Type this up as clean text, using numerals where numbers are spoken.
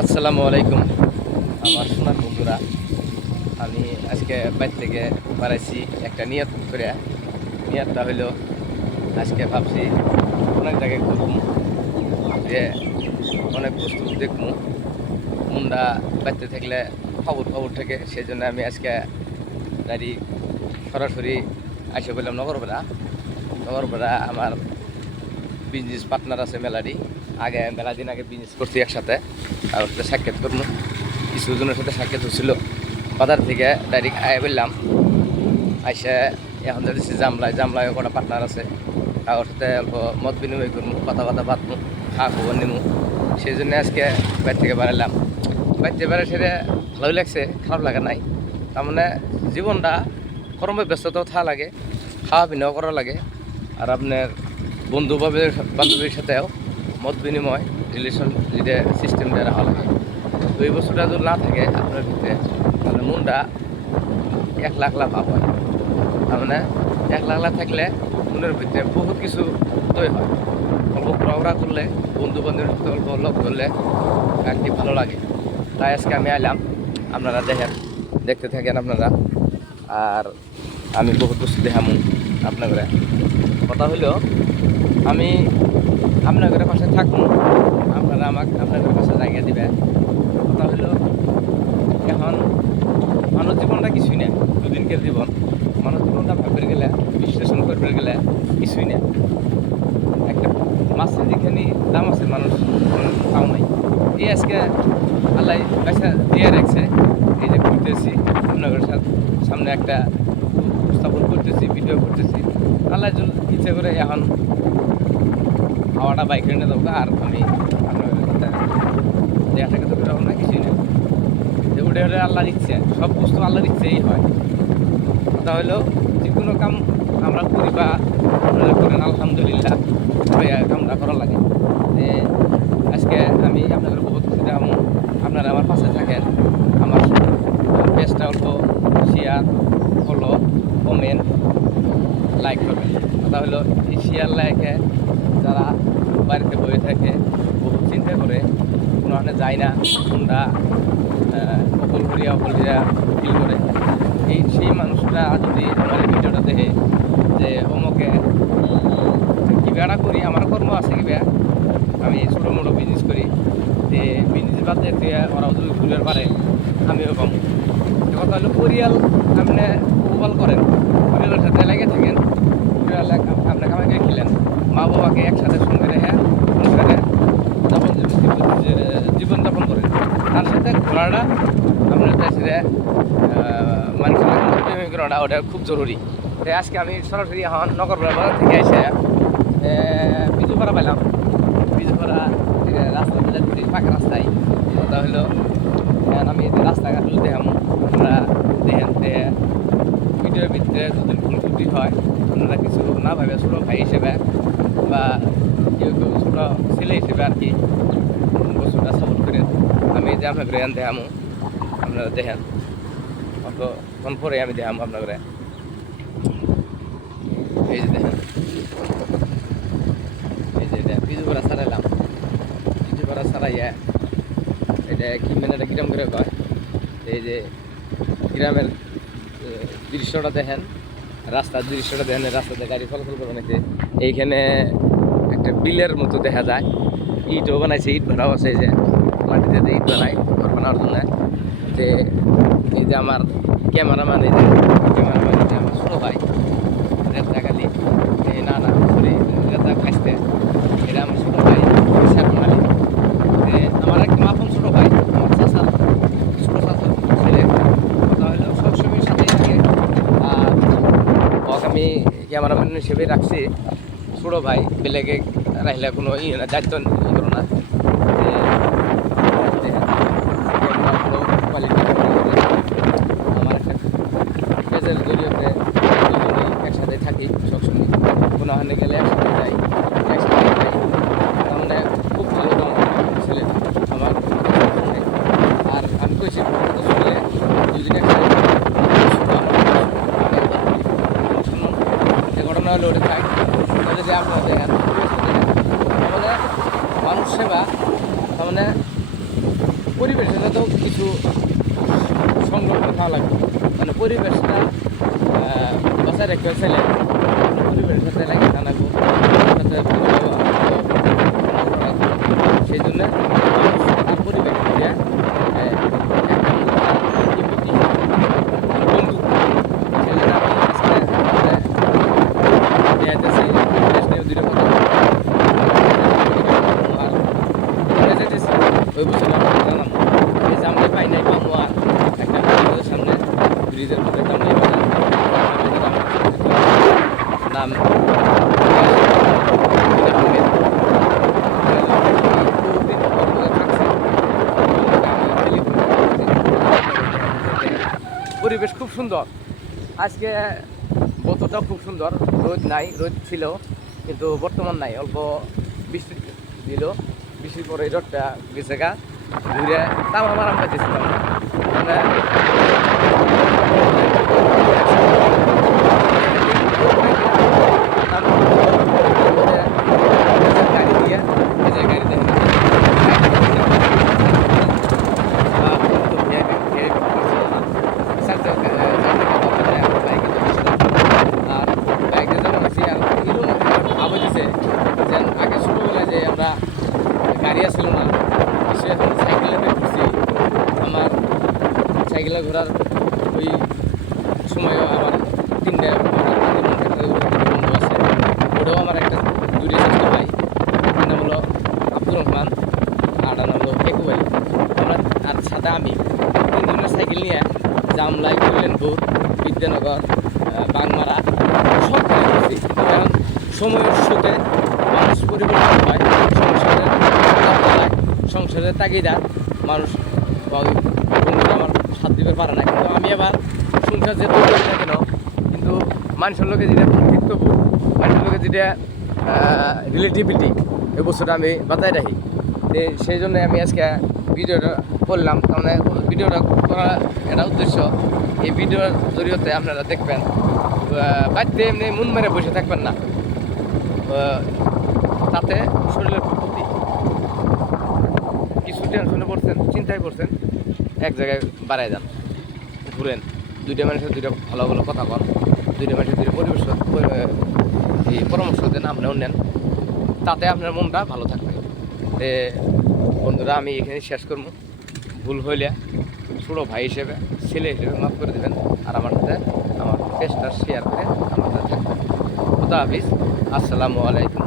আসসালামু আলাইকুম আমার সোনার বন্ধুরা। আমি আজকে বাইর থেকে বাড়াইছি একটা নিয়ত করে। নিয়তটা হইলো আজকে ভাবছি অনেক জায়গায় ঘুরবো, যে অনেক বস্তু দেখবো। মুন্ডা বাড়তে থাকলে খবর খবর থেকে, সেই জন্য আমি আজকে গাড়ি সরাসরি আসে বললাম নগরপাড়া। নগরপাড়া আমার বিজনেস পার্টনার আছে মেলাডি। আগে মেলা দিন আগে বিজনেস করছি একসাথে, আর সাথে সাক্ষাৎ করবো। কিছু জনের সাথে সাক্ষাৎ হচ্ছিল। বাজার থেকে ডাইরেক্ট আয় বললাম, আইসে এখন যাচ্ছি জামলায় কোনো পার্টনার আছে, তার সাথে অল্প মত বিনিময় করবো, কথা বাঁধবো, খবর নিবো। সেই জন্য আজকে বাইর থেকে বাড়ালাম। বাইরতে বেড়ে সেরে ভালোই লাগছে, খারাপ লাগা নাই। তার মানে জীবনটা কর্মব্যস্ততাও থাকা লাগে, খাওয়া পিনাও করা লাগে, আর আপনার বান্ধবীর সাথেও মত বিনিময় রিলেশন যেটা সিস্টেমটা রাখা লাগে। তো এই বস্তুটা যদি না থাকে আপনার ভিতরে, তাহলে মনটা এক লাখ ভাব হয়। তার মানে এক লাখ থাকলে মনের ভিতরে বহুত কিছু তৈরি হয়। অল্প প্রোগ্রাম করলে, বন্ধু বান্ধবের সাথে অল্প লগ করলে আর কি ভালো লাগে। তাই আজকে আমি আইলাম, আপনারা দেখতে থাকেন আপনারা। আর আমি বহুত বস্তু দেখামু আপনাদের। কথা হইল, আমি আপনাদের পাশে থাকবো, আপনারা আমাকে আপনাদের পাশে জায়গা দিবে। কথা হইল, এখন মানুষ জীবনটা কিছুই না, দুদিনকার জীবন। মানুষ জীবনটা ভাবের গেলে, বিশ্লেষণ করবে গেলে কিছুই না। একটা মাছের যেখানে দাম আছে, মানুষ তাও নাই। এই আজকে আল্লাহ পয়সা দিয়ে রাখছে, এই যে ঘুরতেছি আপনাদের সামনে একটা উপস্থাপন করতেছি, ভিডিও করতেছি। আল্লাহ ইচ্ছে করে এখন হাওয়াটা বাইক রেন্টে দেবো। আর আমি আপনাদের সাথে দেখা থেকে তো বেরোবো না, কিছুই না। যে উঠে উঠে আল্লাহর ইচ্ছে, সব বস্তু আল্লাহর ইচ্ছেই হয়। কথা হলো, যে কোনো কাম আমরা করি বা আপনারা করেন, আলহামদুলিল্লাহ কামটা করা লাগে। যে আজকে আমি আপনাদের বহুত খুশি দেখাবো, আপনারা আমার পাশে থাকেন। আমার পেজটা অল্প শেয়ার, ফলো, কমেন্ট, লাইক করবেন। কথা হলো, এই শেয়ার লাইকে যারা বাড়িতে বসে থাকে, বহুত চিন্তা করে, কোনো হানে যায় না, কোনটা অকলকরিয়া ফিল করে, সেই মানুষরা যদি আমার এই ভিডিওটা দেখে যে অমুকে কী বেড়া করি, আমার কর্ম আছে কি বেয়া, আমি ছোটো মোটো বিজনেস করি, যে বিজনেস বাদ দিয়ে ওরাও যদি ঘুরে পারে, আমিও কম। কথা হলো, পরিয়াল আপনি উপপাল করেন, পরিয়ালের সাথে লেগে থাকেন, পরিয়াল আপনাকে আমাকে খেলেন, মা বাবাকে একসাথে সঙ্গে রেখে জীবনযাপন করেন। তার সাথে ঘোরাটা আপনার দেশে মানুষের করাটা ওটা খুব জরুরি। তাই আজকে আমি সরাসরি এখন নগরপাড়া বাজার থেকে এসে বিজুপাড়া পেলাম। বিজুপাড়া থেকে রাস্তাতে যাচ্ছি, পাকা রাস্তায়। কথা হলো, আমি রাস্তাঘাট দেখাম, আপনারা দেখেন যে ভিডিওর ভিতরে যদি কোনো ত্রুটি হয়, আপনারা কিছু না ভাবে ছোটো ভাই হিসেবে বা কেউ ছোটো ছেলে হিসেবে আর কি বস্তুটা সাপোর্ট করেন। আমি যে আপনাকে দেখামো, আপনারা দেখেন। অতক্ষণ পরে আমি দেখাম আপনাকে। এই যে দেখেন, এই যে এটা বিজুপাড়া ছাড়াইলাম। বিজুপাড়া ছাড়াইয়া এটা কি মানে এটা গ্রাম করে কয়, এই যে গ্রামের দৃশ্যটা দেখেন, রাস্তার দৃশ্যটা দেখেন, রাস্তাতে গাড়ি চলাচল করে বানাইছে। এইখানে একটা বিলের মতো দেখা যায়, ইটও বানাইছে, ইট ভাড়াও আছে। এই যে মাটিতে যে ইট বানায় ঘর বানানোর জন্য। যে এই যে আমার ক্যামেরাম্যান, এই যে আমার ছোটো ভাই রেজা গালি, না সরি রেজা খাইতে, এটা আমার ছোটো ভাই শেরফুল আলী। আমার একদম আপন ছোটো ভাই, আমার চাচার ছোটো চাচার ছেলে। কথা হলো, সবসময় সাথেই থাকে। আর আমি ক্যামেরাম্যান হিসেবে রাখছি, ছোটো ভাই বেলেগে রাখলে কোনো দায়িত্ব করো না। আমার একটা পেজের জরিয়তে একসাথে থাকি সবসময়, কোনো হানে গেলে একসাথে যাই, একসাথে যাই। তার মানে খুব ভালো দাম ছেলে আমার। আর আমি কইছি শুনলে দুদিন একসাথে শুনুন, যে ঘটনা হলে ওটা থাক। যদি আপনারা দেখেন, তাহলে মানুষ সেবা, তার মানে খাওয়া লাগবে মানে পরিবেশটা বাসায় রেখে ছেলে পরিবেশের সাথে লাগে খানাগো সাথে সেই জন্য মানুষ তার পরিবেশ দিয়ে বন্ধু ছেলেরা ওই বছর জানাম এই জামলে পাই নাই পাবো আর একটা ব্রিজের সামনে ব্রিজের মধ্যে জামলে নাম পরিবেশ খুব সুন্দর আজকে বোতলটাও খুব সুন্দর রোদ নাই রোদ ছিল কিন্তু বর্তমান নাই অল্প বৃষ্টি দিল বৃষ্টির পরে এই রোদটা গেছে গা ঘুরে তাও আমার আমরা গেছিলাম মানে গাড়ি দিয়ে গাড়ি দিয়ে আর বাইকে যখন আছি আর এরকম আবার দিছে যে আগে ছোটোবেলায় যে আমরা গাড়ি আসছিল না সে এখন সাইকেলে ঘুরছি আমার সাইকেলে ঘোরার ওই সময়ও আমার তিনটা বন্ধু আছে ওটাও আমার একটা দূরে ছোট ভাই নাম হলো আব্দুর রহমান আর নাম হলো একু ভাই আমরা আর সাথে আমি তিনজনের সাইকেল নিয়ে জামলাই কল্যাণপুর বিদ্যানগর বাগমারা সব জায়গায় ঘুরছি কারণ সময়ের সাথে মানুষ পরিবর্তন হয় সংসারের তাগিদা মানুষ বন্ধুরা আমার সাথ দিতে পারে না কিন্তু আমি আবার সংসার যেতে পারি না কেন কিন্তু মানুষের লোকে যেটা কর্তৃত্ব মানুষের লোকে যেটা রিলেটিভিটি এই বস্তুটা আমি বাঁচাই রাখি সেই জন্য আমি আজকে ভিডিওটা করলাম মানে ভিডিওটা করার একটা উদ্দেশ্য এই ভিডিওর জরিয়তে আপনারা দেখবেন বাড়িতে এমনি মন মেরে বসে থাকবেন না তাতে শরীরের ক্ষতি কিছু টেনশনে পড়ছেন চিন্তায় পড়ছেন এক জায়গায় বাড়ায় যান ঘুরেন দুইটা মানুষের দুইটা ভালো ভালো কথা কন দুইটা মানুষের দুইটা পরিবেশ এই পরামর্শ দেন আপনিও নেন তাতে আপনার মনটা ভালো থাকবে বন্ধুরা আমি এখানে শেষ করবো ভুল হইলে ছোটো ভাই হিসেবে ছেলে হিসেবে মাফ করে দেবেন আর আমার সাথে আমার পেজটা শেয়ার করে আমার সাথে থাকবেন খুদা হাফিজ আসসালামু আলাইকুম